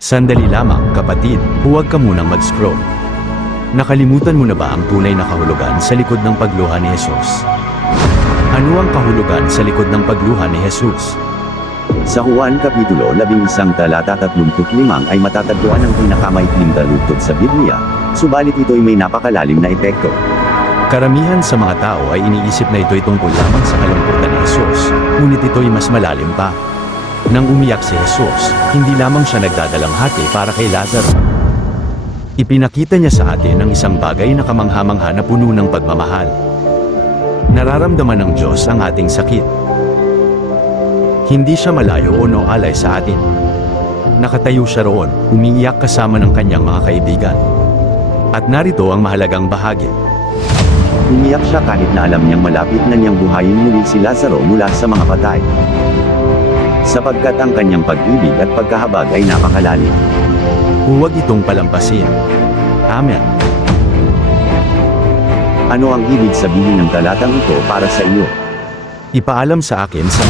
Sandali lamang, kapatid, huwag ka munang mag-scroll. Nakalimutan mo na ba ang tunay na kahulugan sa likod ng pagluha ni Jesus? Ano ang kahulugan sa likod ng pagluha ni Jesus? Sa Juan Kapitulo 11 talata 35 ay matatagpuan ang pinakamaikling dalugtod sa Biblia, subalit ito'y may napakalalim na epekto. Karamihan sa mga tao ay iniisip na ito'y tungkol lamang sa kalungkutan ni Jesus, ngunit ito'y mas malalim pa. Nang umiyak si Jesus, hindi lamang siya nagdadalang hati para kay Lazaro. Ipinakita niya sa atin ang isang bagay na kamangha-mangha na puno ng pagmamahal. Nararamdaman ng Diyos ang ating sakit. Hindi siya malayo o noalay sa atin. Nakatayo siya roon, umiiyak kasama ng kanyang mga kaibigan. At narito ang mahalagang bahagi. Umiyak siya kahit na alam niyang malapit na niyang buhayin muli si Lazaro mula sa mga patay. Sapagkat ang kanyang pag-ibig at pagkahabag ay napakalalim. Huwag itong palampasin. Amen. Ano ang ibig sabihin ng talatang ito para sa iyo? Ipaalam sa akin sa